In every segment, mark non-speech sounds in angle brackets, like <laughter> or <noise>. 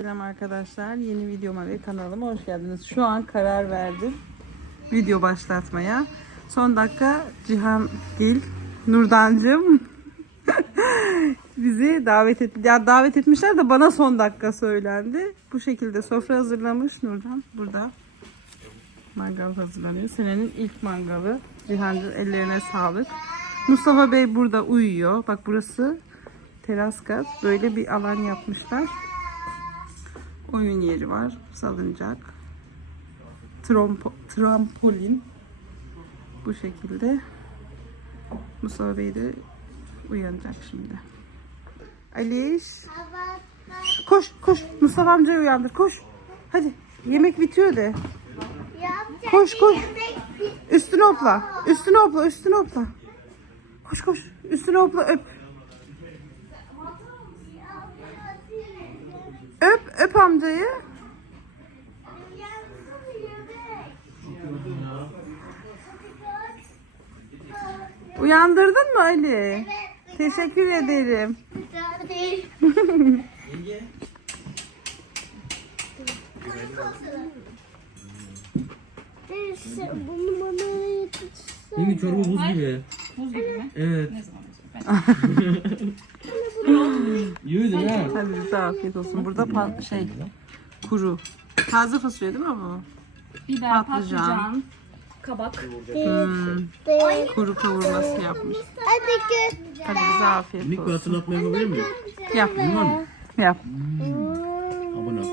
Selam arkadaşlar. Yeni videoma ve kanalıma hoş geldiniz. Şu an karar verdim video başlatmaya. Son dakika Cihan Gil, Nurdancığım <laughs> bizi davet et ya davet etmişler de bana son dakika söylendi. Bu şekilde sofra hazırlamış Nurdan burada. Mangal hazırlanıyor. Senenin ilk mangalı. Cihancığım ellerine sağlık. Mustafa Bey burada uyuyor. Bak burası teras kat. Böyle bir alan yapmışlar. Oyun yeri var. Salıncak. Trompo, trampolin. Bu şekilde. Mustafa Bey de uyanacak şimdi. Aliş. Koş koş. Mustafa amcayı uyandır. Koş. Hadi. Yemek bitiyor de. Koş koş. Üstüne hopla. Üstüne hopla. Üstüne hopla. Koş koş. Üstüne hopla öp. Öp öp amcayı. Uyandırdın mı Ali? Teşekkür ederim. Bunu bana. Benim çorba buz gibi. Buz gibi mi? Evet. Ne zaman <laughs> Ben Yiyordun ha. Hadi bize afiyet olsun. Burada pa- şey kuru. Taze fasulye değil mi bu? biber, Patlıcan. patlıcan, kabak. Hmm, kuru kavurması yapmış. Hadi bize afiyet Minik bir olsun. hatırlatma yapabilir miyim? Yap. Var mı? Yap. Abone ol.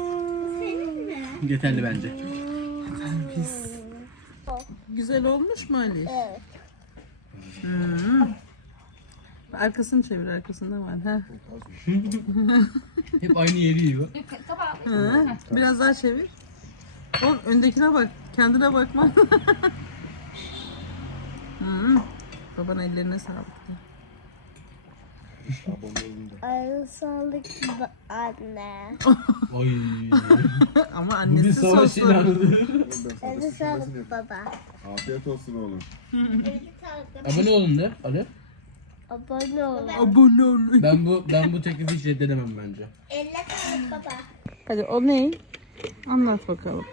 Yeterli bence. Güzel olmuş mu Ali? Evet. Arkasını çevir arkasında var. Ha. Hep aynı yeri yiyor. Biraz daha çevir. Oğlum öndekine bak. Kendine bakma. <laughs> hmm. Baban ellerine sağlık. Ay sağlık ba- anne. Ay. <laughs> Ama annesi savaş soslu. ilanıdır. Ay sağlık baba. Afiyet olsun oğlum. Abone olun de. Hadi. Abone ol. Abone ol. <laughs> Ben bu ben bu teklifi hiç reddedemem bence. Elle sağlık baba. Hadi o ne? Anlat bakalım.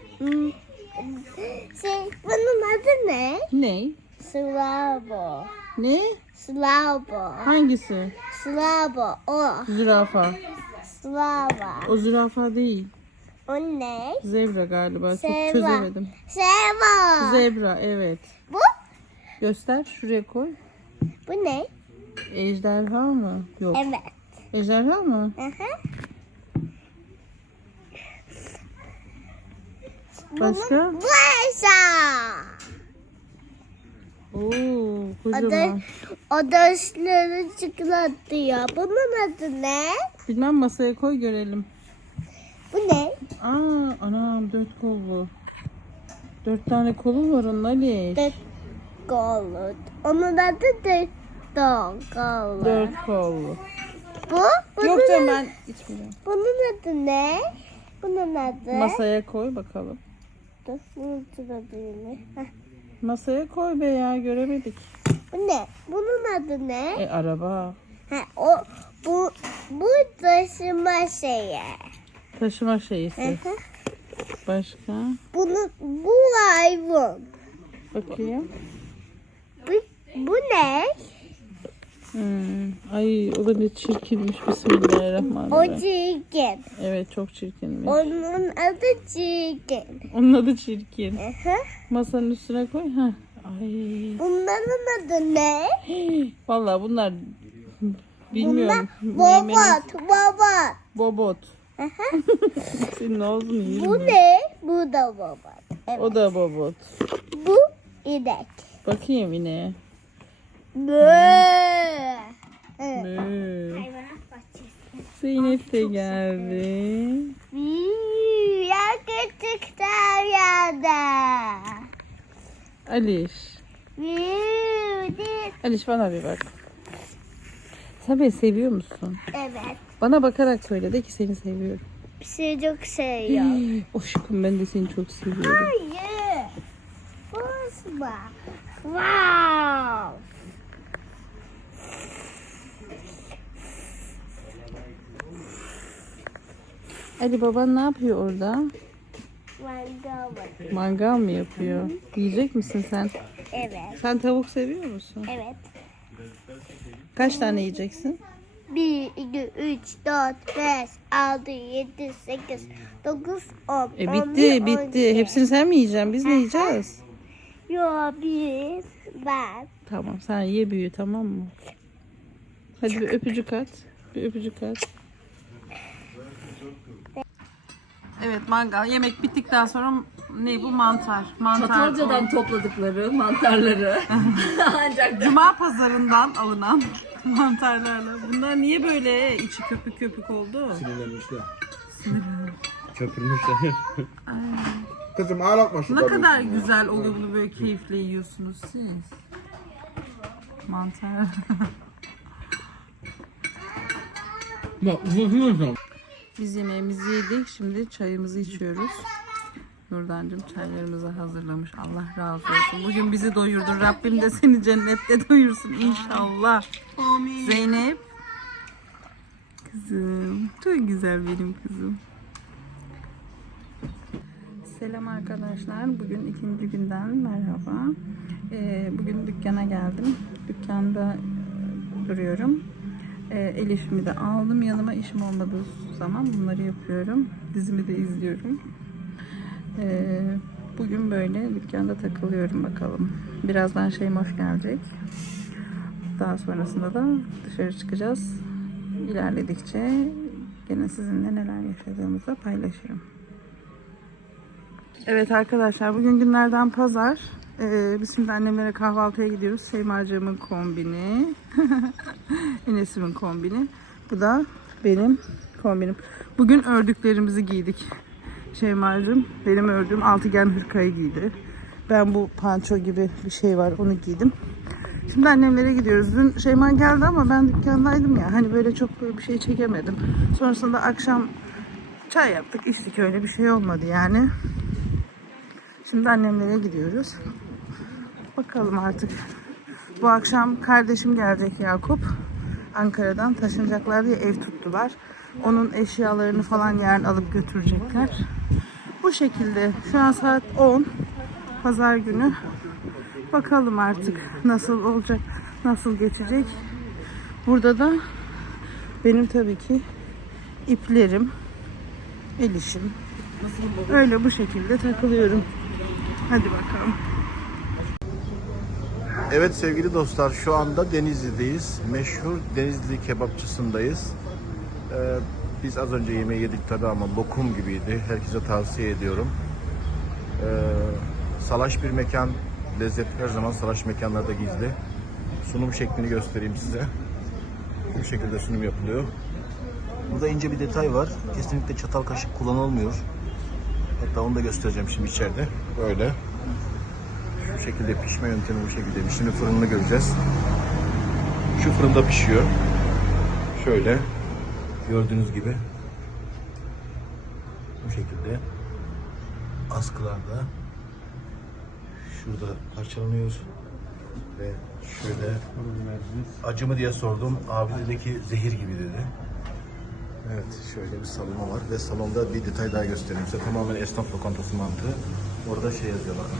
Şey, bunun adı ne? Ne? Slavo. Ne? Slavo. Hangisi? Slavo. O. Zürafa. Slava. O zürafa değil. O ne? Zebra galiba. Çok Zebra. çözemedim. Seva. Zebra evet. Bu? Göster şuraya koy. Bu ne? Ejderha mı? Yok. Evet. Ejderha mı? Hı hı. Başka? Bu Eşa. Oo, kocaman. da üstleri çıklatıyor. Bunun adı ne? Bilmem masaya koy görelim. Bu ne? Aa, anam dört kollu. Dört tane kolu var onun Ali. Dört kollu. Onun adı da dört kollu. Dört kollu. Bu? Bunun, Yok canım ben içmeyeceğim. bunun adı ne? Bunun adı? Masaya koy bakalım. Dur, bunun Masaya koy be ya göremedik. Bu ne? Bunun adı ne? E araba. Ha, o bu bu taşıma şeyi. Taşıma hı. Başka? Bunu bu hayvan. Bakayım. Bu, bu ne? Hmm. Ay o da ne çirkinmiş. O Bismillahirrahmanirrahim. çirkin. Evet çok çirkinmiş. Onun adı çirkin. Onun adı çirkin. Hı. Masanın üstüne koy. Ha. Ay. Bunların adı ne? <gasps> Vallahi bunlar bilmiyorum. Bunlar bobot, bobot. Bobot. Hı. <laughs> Senin ağzını yerim. bu ben. ne? Bu da bobot. Evet. O da bobot. Bu inek. Bakayım yine. Mü. Hayvanat bahçesi. Zeynep de geldi. Ya küçükler yerde. Aliş. Aliş bana bir bak. Sen beni seviyor musun? Evet. Bana bakarak söyle de ki seni seviyorum. Bir şey çok seviyorum. <gasps> Aşkım ben de seni çok seviyorum. Hayır. Bozma. Wow. Ali baban ne yapıyor orada? Mangal var. Mangal mı yapıyor? Yiyecek misin sen? Evet. Sen tavuk seviyor musun? Evet. Kaç tane yiyeceksin? 1, 2, 3, 4, 5, 6, 7, 8, 9, 10. E bitti bitti. Hepsini sen mi yiyeceksin? Biz de yiyeceğiz. Yo biz ben. Tamam sen ye büyü tamam mı? Hadi bir öpücük at. Bir öpücük at. Evet mangal. Yemek bittikten sonra ne bu mantar? Mantar. Çatalca'dan topladıkları mantarları. <laughs> Ancak Cuma pazarından alınan <laughs> mantarlarla. Bunlar niye böyle içi köpük köpük oldu? Sinirlenmişler. Köpürmüşler. Kızım ağlatma şu Ne tabii. kadar güzel oluyor bunu böyle keyifle yiyorsunuz siz. Mantar. <laughs> Bak uzatıyorsan. Biz yemeğimizi yedik. Şimdi çayımızı içiyoruz. Nurdancığım çaylarımızı hazırlamış. Allah razı olsun. Bugün bizi doyurdun. Rabbim de seni cennette doyursun inşallah. Zeynep. Kızım. Çok güzel benim kızım. Selam arkadaşlar. Bugün ikinci günden merhaba. Ee, bugün dükkana geldim. Dükkanda duruyorum. Ee, el işimi de aldım yanıma. işim olmadığı zaman bunları yapıyorum. Dizimi de izliyorum. Ee, bugün böyle dükkanda takılıyorum bakalım. Birazdan şeyim gelecek. Daha sonrasında da dışarı çıkacağız. İlerledikçe gene sizinle neler yaşadığımızı paylaşırım. Evet arkadaşlar bugün günlerden pazar. Ee, biz şimdi annemlere kahvaltıya gidiyoruz. Seymacığımın kombini. <laughs> Enes'imin kombini. Bu da benim kombinim. Bugün ördüklerimizi giydik. Şeymacığım benim ördüğüm altıgen hırkayı giydi. Ben bu panço gibi bir şey var onu giydim. Şimdi annemlere gidiyoruz. Dün Şeyman geldi ama ben dükkandaydım ya. Hani böyle çok böyle bir şey çekemedim. Sonrasında akşam çay yaptık içtik öyle bir şey olmadı yani. Şimdi annemlere gidiyoruz. Bakalım artık. Bu akşam kardeşim gelecek Yakup. Ankara'dan taşınacaklar diye ev tuttular. Onun eşyalarını falan yarın alıp götürecekler. Bu şekilde. Şu an saat 10. Pazar günü. Bakalım artık nasıl olacak, nasıl geçecek. Burada da benim tabii ki iplerim, el işim. Öyle bu şekilde takılıyorum. Hadi bakalım. Evet sevgili dostlar şu anda Denizli'deyiz. Meşhur Denizli kebapçısındayız. Ee, biz az önce yemeği yedik tabi ama lokum gibiydi. Herkese tavsiye ediyorum. Ee, salaş bir mekan. Lezzet her zaman salaş mekanlarda gizli. Sunum şeklini göstereyim size. Bu şekilde sunum yapılıyor. Burada ince bir detay var. Kesinlikle çatal kaşık kullanılmıyor. Hatta onu da göstereceğim şimdi içeride. Böyle. Şu şekilde pişme yöntemi bu şekilde. Şimdi fırını göreceğiz. Şu fırında pişiyor. Şöyle. Gördüğünüz gibi. Bu şekilde. Askılarda. Şurada parçalanıyor. Ve şöyle acı mı diye sordum. Abi dedi ki zehir gibi dedi. Evet şöyle bir salonu var ve salonda bir detay daha göstereyim size. Tamamen esnaf lokantası mantığı. Orada şey yazıyor bakın.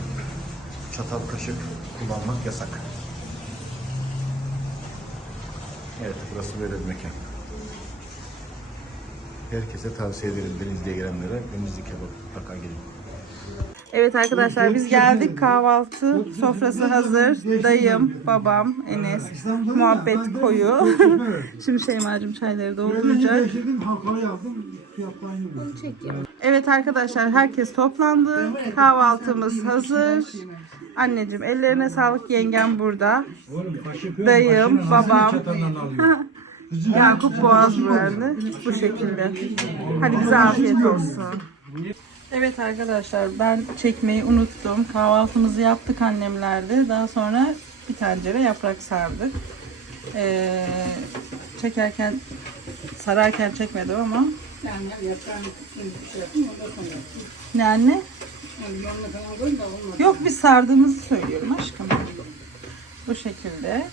Çatal kaşık kullanmak yasak. Evet burası böyle bir mekan. Herkese tavsiye ederim Denizli'ye gelenlere. Denizli kebap mutlaka gelin. Evet arkadaşlar biz geldik kahvaltı sofrası hazır. Dayım, babam, Enes, muhabbet koyu. <laughs> Şimdi Şeyma'cığım çayları dolduracak. Evet arkadaşlar herkes toplandı. Kahvaltımız hazır. Anneciğim ellerine sağlık yengem burada. Dayım, babam. <laughs> Yakup Boğaz bende. Bu şekilde. Hadi bize afiyet olsun. Evet arkadaşlar ben çekmeyi unuttum. Kahvaltımızı yaptık annemlerle. Daha sonra bir tencere yaprak sardık. Ee, çekerken sararken çekmedim ama. Ne anne? Yok biz sardığımızı söylüyorum aşkım. Bu şekilde.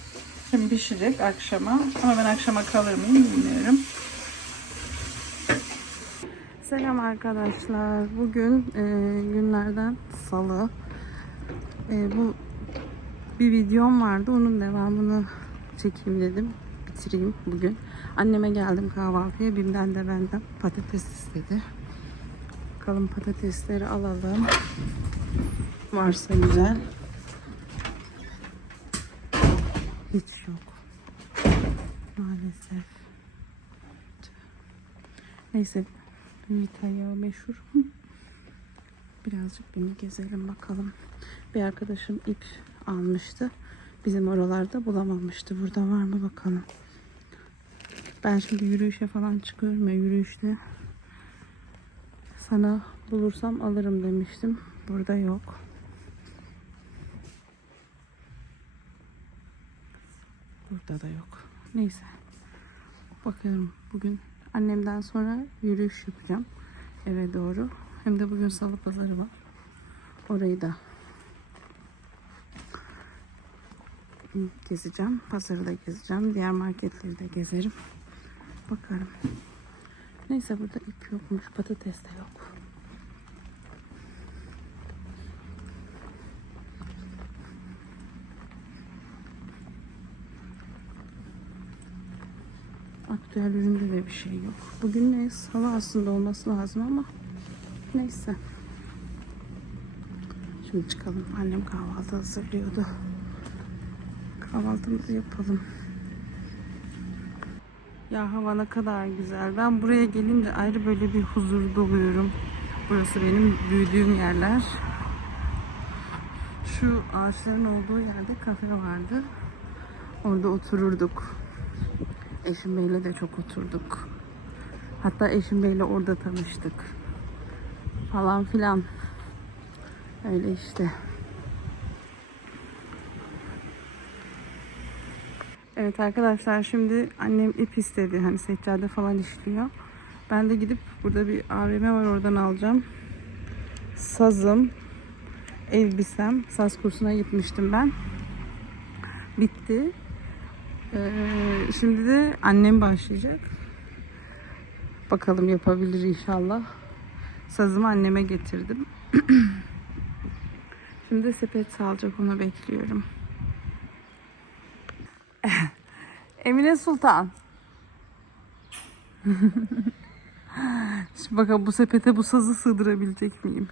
Şimdi pişecek akşama. Ama ben akşama kalır mıyım bilmiyorum. Selam arkadaşlar. Bugün e, günlerden salı. E, bu bir videom vardı. Onun devamını çekeyim dedim. Bitireyim bugün. Anneme geldim kahvaltıya. Bim'den de benden patates istedi. Bakalım patatesleri alalım. Varsa güzel. Hiç yok. Maalesef. Neyse. Vita meşhur. Birazcık beni gezelim bakalım. Bir arkadaşım ip almıştı. Bizim oralarda bulamamıştı. Burada var mı bakalım. Ben şimdi yürüyüşe falan çıkıyorum ya yürüyüşte. Sana bulursam alırım demiştim. Burada yok. Burada da yok. Neyse. Bakıyorum bugün annemden sonra yürüyüş yapacağım eve doğru. Hem de bugün salı pazarı var. Orayı da gezeceğim. Pazarı da gezeceğim. Diğer marketleri de gezerim. Bakarım. Neyse burada ip yokmuş. Patates de yok. Aktüel üründe de bir şey yok. Bugün ne? Salı aslında olması lazım ama neyse. Şimdi çıkalım. Annem kahvaltı hazırlıyordu. Kahvaltımızı yapalım. Ya hava ne kadar güzel. Ben buraya gelince ayrı böyle bir huzur doluyorum. Burası benim büyüdüğüm yerler. Şu ağaçların olduğu yerde kafe vardı. Orada otururduk. Eşim Bey'le de çok oturduk. Hatta Eşim Bey'le orada tanıştık. Falan filan. Öyle işte. Evet arkadaşlar şimdi annem ip istedi. Hani seccade falan işliyor. Ben de gidip burada bir AVM var oradan alacağım. Sazım, elbisem. Saz kursuna gitmiştim ben. Bitti. Ee, şimdi de annem başlayacak. Bakalım yapabilir inşallah. Sazımı anneme getirdim. <clears throat> şimdi de sepet salacak onu bekliyorum. <laughs> Emine Sultan. <laughs> Şimdi bakalım bu sepete bu sazı sığdırabilecek miyim?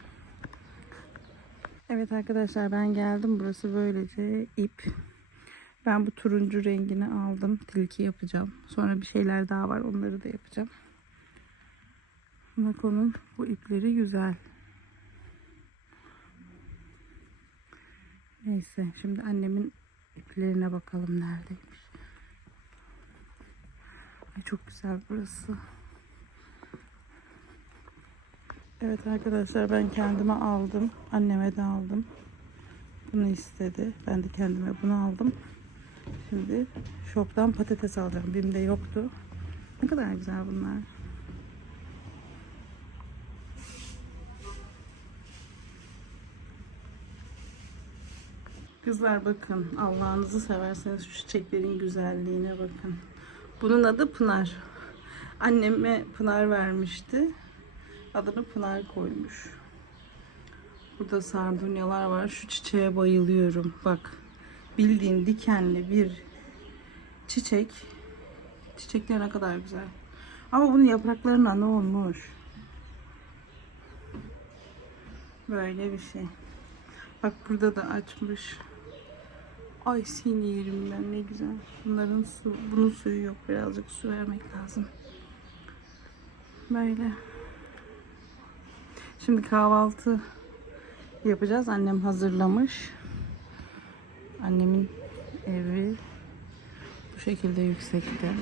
Evet arkadaşlar ben geldim. Burası böylece ip. Ben bu turuncu rengini aldım. Tilki yapacağım. Sonra bir şeyler daha var. Onları da yapacağım. Nako'nun bu ipleri güzel. Neyse. Şimdi annemin iplerine bakalım neredeymiş. Ay çok güzel burası. Evet arkadaşlar ben kendime aldım. Anneme de aldım. Bunu istedi. Ben de kendime bunu aldım. Şimdi shop'tan patates alacağım. Bim'de yoktu. Ne kadar güzel bunlar. Kızlar bakın Allah'ınızı severseniz şu çiçeklerin güzelliğine bakın. Bunun adı Pınar. Anneme Pınar vermişti. Adını Pınar koymuş. Burada sardunyalar var. Şu çiçeğe bayılıyorum. Bak bildiğin dikenli bir çiçek. Çiçekler ne kadar güzel. Ama bunun yapraklarına ne olmuş? Böyle bir şey. Bak burada da açmış. Ay seni yerim ben ne güzel. Bunların su, bunun suyu yok. Birazcık su vermek lazım. Böyle. Şimdi kahvaltı yapacağız. Annem hazırlamış. Annemin evi bu şekilde yüksekte.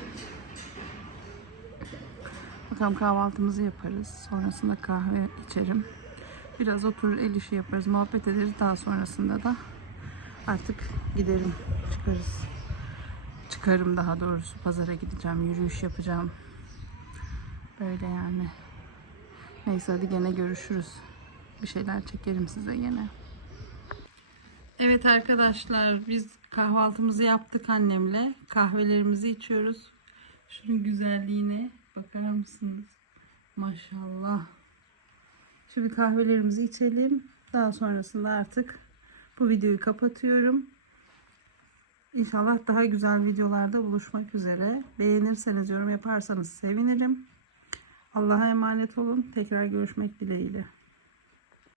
Bakalım kahvaltımızı yaparız. Sonrasında kahve içerim. Biraz oturur el işi yaparız. Muhabbet ederiz. Daha sonrasında da artık giderim. Çıkarız. Çıkarım daha doğrusu. Pazara gideceğim. Yürüyüş yapacağım. Böyle yani. Neyse hadi gene görüşürüz. Bir şeyler çekerim size gene. Evet arkadaşlar biz kahvaltımızı yaptık annemle. Kahvelerimizi içiyoruz. Şunun güzelliğine bakar mısınız? Maşallah. Şimdi kahvelerimizi içelim. Daha sonrasında artık bu videoyu kapatıyorum. İnşallah daha güzel videolarda buluşmak üzere. Beğenirseniz, yorum yaparsanız sevinirim. Allah'a emanet olun. Tekrar görüşmek dileğiyle.